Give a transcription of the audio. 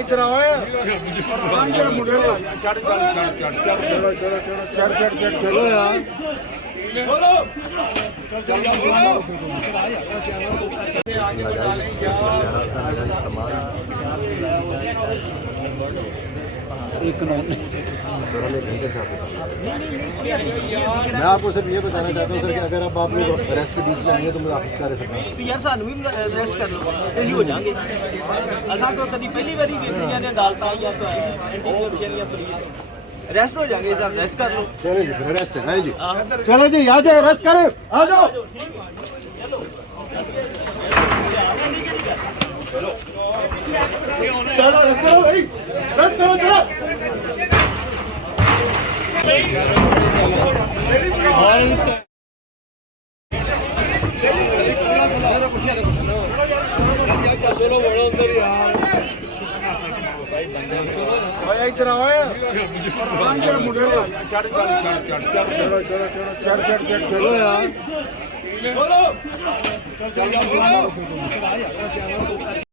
इधर आओ मुंडे चढ़ चलो यार बोलो मैं आपको सिर्फ ये बताना चाहता हूँ सर कि अगर अब आप लोग अरेस्ट के बीच में आएंगे तो मैं आपसे कार्य सकता हूँ यार सानू भी अरेस्ट कर लो ते हो जाएंगे असा तो कभी पहली बारी देखिया ने अदालत आई या तो एंटी करप्शन या पुलिस अरेस्ट हो जाएंगे सर अरेस्ट कर लो चलो जी अरेस्ट है जी चलो जी यहाँ से अरेस्ट करें आ जाओ चलो अरेस्ट करो भाई अरेस्ट करो चलो इधर आओ मुंडे चढ़ चलो यार बोलो